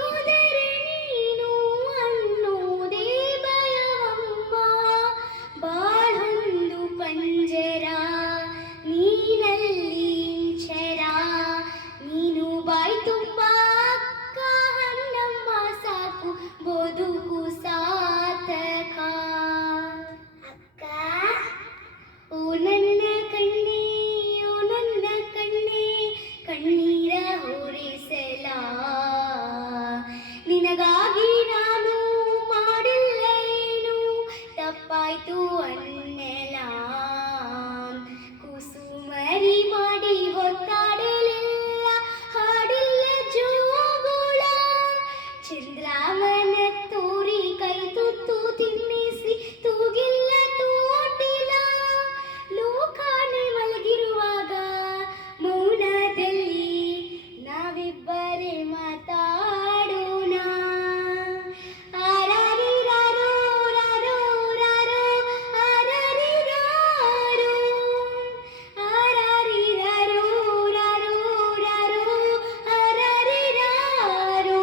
ಹೋದರೆ ನೀನು ಅನ್ನೋದೇ ಭಯವಮ್ಮ. ಬಾಳೊಂದು ಪಂಜರ ನೀನಲ್ಲಿ ಇಂಚರ, ನೀನು ಬಾಯ್ ತುಂಬ ಅಕ್ಕ ಹಣ್ಣಮ್ಮ ಸಾಕು ಬದುಕು ಸಾರ್ಥಕ. ಅಕ್ಕ ಓ ನನ್ನ ಕಣ್ಣೇ, ಓ ನನ್ನ ಕಣ್ಣೇ, ಕಣ್ಣೀರ ಹೊರಿಸಲ ನಿನಗಾಗಿ ನಾನು ಮಾಡಿಲ್ಲ ಏನು ತಪ್ಪಾಯ್ತು ಅನ್ನೆಲ. ಕುಸುಮರಿ ಮಾಡಿ ಹೊತ್ತಾಡಲಿಲ್ಲ ಹಾಡಿಲ್ಲ ಜೋಗುಳ, ಚಂದ್ರಾಮನ ತೋರಿ ಕೈ ತುತ್ತು ತಿನ್ನಿಸಿ ತೂಗಿಲ್ಲ ತೋಟಿಲ. ಲೋಕಾನೆ ಮಲಗಿರುವಾಗ ಮೌನದಲ್ಲಿ ನಾವಿಬ್ಬರೇ ಮಾತಾಡೋಣ. ಆರಾರಿರಾರೋ ರಾರೋ ರಾರೋ ಆರಾರಿರಾರೋ, ಆರಾರಿರಾರೋ ರಾರೋ ರಾರೋ ಆರಾರಿರಾರೋ,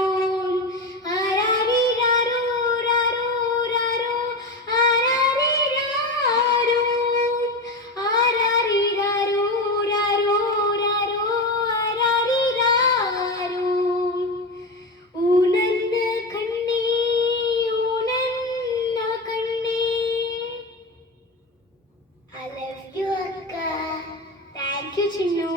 ಆರಾರಿರಾರೋ ರಾರೋ ರಾರೋ ಆರಾರಿರಾರೋ, ಆರಾರಿರಾರೋ ರಾರೋ ರಾರೋ ಆರಾರಿರಾರೋ. ಓ ನನ್ನ ಕಣ್ಣೇ, ಓ ನನ್ನ ಕಣ್ಣೇ. I love you ಅಕ್ಕ. Thank you Chinnu.